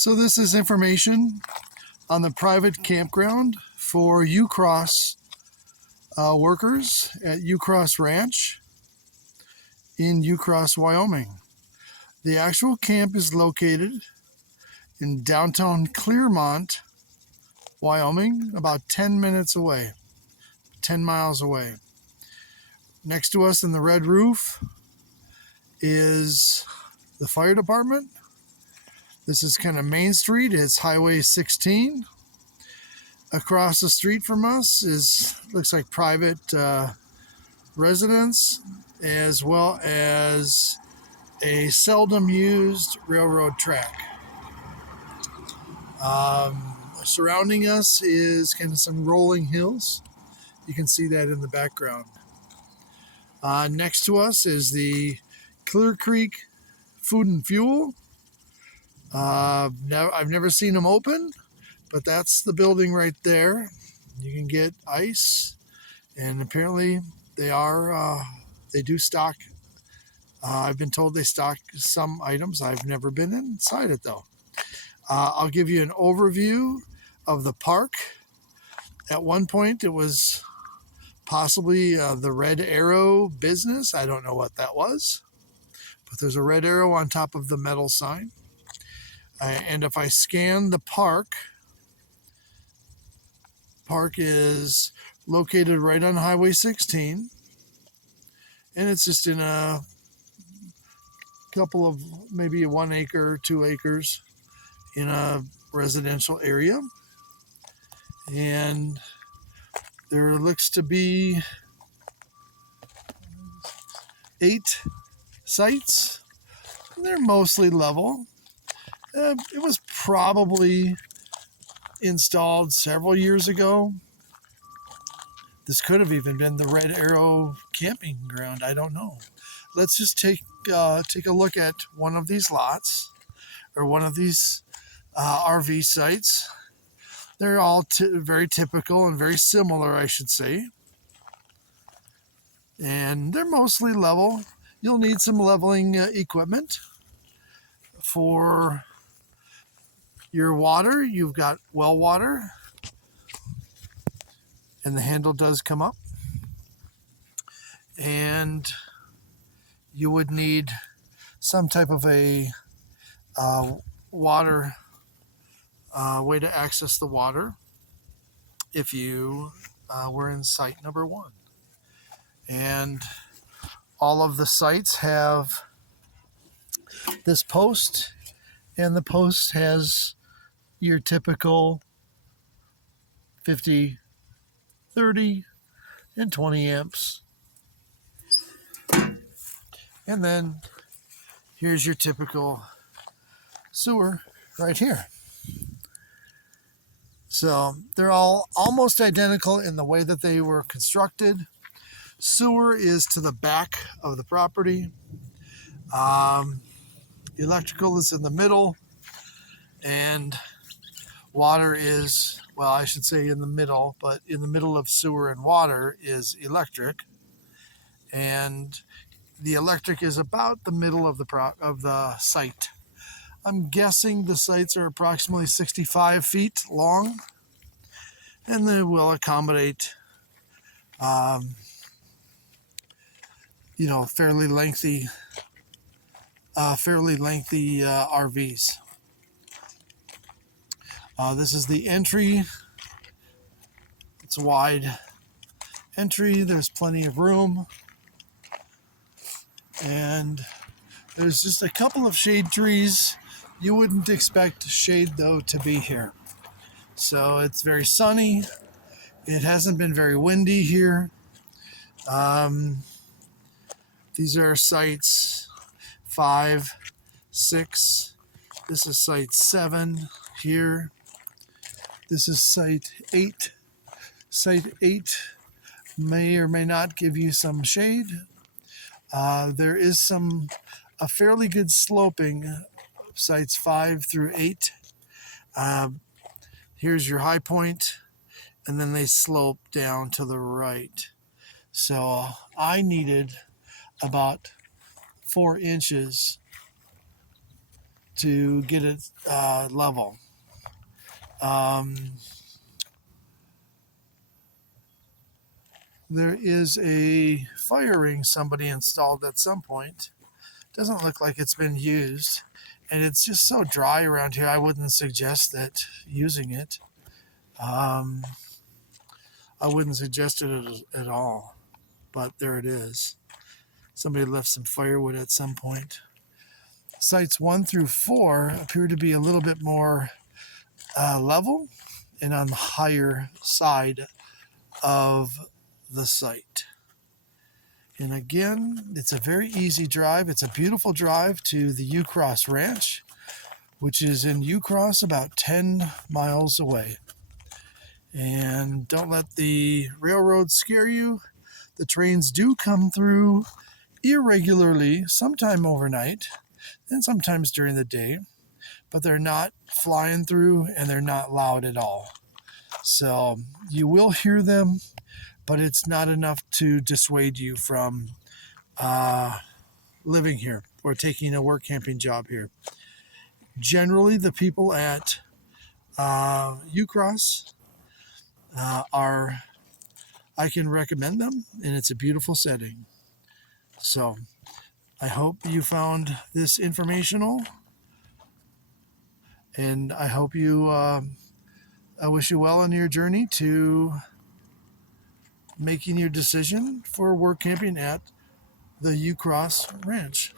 So this is information on the private campground for uCross workers at uCross Ranch in uCross, Wyoming. The actual camp is located in downtown Clearmont, Wyoming, about 10 minutes away, 10 miles away. Next to us in the red roof is the fire department. This is kind of Main Street. It's Highway 16. Across the street from us looks like private residence, as well as a seldom used railroad track. Surrounding us is kind of some rolling hills. You can see that in the background. Next to us is the Clear Creek Food and Fuel. I've never seen them open, but that's the building right there. You can get ice, and apparently they do stock. I've been told they stock some items. I've never been inside it though. I'll give you an overview of the park. At one point, it was possibly the Red Arrow business. I don't know what that was, but there's a red arrow on top of the metal sign. And if I scan the park is located right on Highway 16, and it's just in a couple of maybe 1 acre, 2 acres in a residential area. And there looks to be 8 sites. They're mostly level. It was probably installed several years ago. This could have even been the Red Arrow camping ground. I don't know. Let's just take a look at one of these lots, or one of these RV sites. They're all very typical and very similar, I should say. And they're mostly level. You'll need some leveling equipment. For your water, you've got well water, and the handle does come up. And you would need some type of a water way to access the water if you were in site number 1. And all of the sites have this post, and the post has your typical 50, 30, and 20 amps. And then here's your typical sewer right here. So they're all almost identical in the way that they were constructed. Sewer is to the back of the property. Electrical is in the middle, and water is, well, I should say in the middle, but in the middle of sewer and water is electric. And the electric is about the middle of the site. I'm guessing the sites are approximately 65 feet long, and they will accommodate, fairly lengthy RVs. This is the entry. It's a wide entry. There's plenty of room. And there's just a couple of shade trees. You wouldn't expect shade, though, to be here. So it's very sunny. It hasn't been very windy here. These are sites 5, 6. This is site 7 here. This is site 8. Site 8 may or may not give you some shade. There is a fairly good sloping sites 5 through 8. Here's your high point, and then they slope down to the right. So I needed about 4 inches to get it level. There is a fire ring somebody installed at some point. Doesn't look like it's been used, and it's just so dry around here. I wouldn't suggest that using it. I wouldn't suggest it at all, but there it is. Somebody left some firewood at some point. Sites 1 through 4 appear to be a little bit more level and on the higher side of the site. And again, it's a very easy drive. It's a beautiful drive to the uCross Ranch, which is in uCross, about 10 miles away. And don't let the railroad scare you. The trains do come through irregularly, sometime overnight and sometimes during the day, but they're not flying through and they're not loud at all. So you will hear them, but it's not enough to dissuade you from living here or taking a work camping job here. Generally, the people at uCross I can recommend them, and it's a beautiful setting. So I hope you found this informational, and I hope I wish you well on your journey to making your decision for work camping at the uCross Ranch.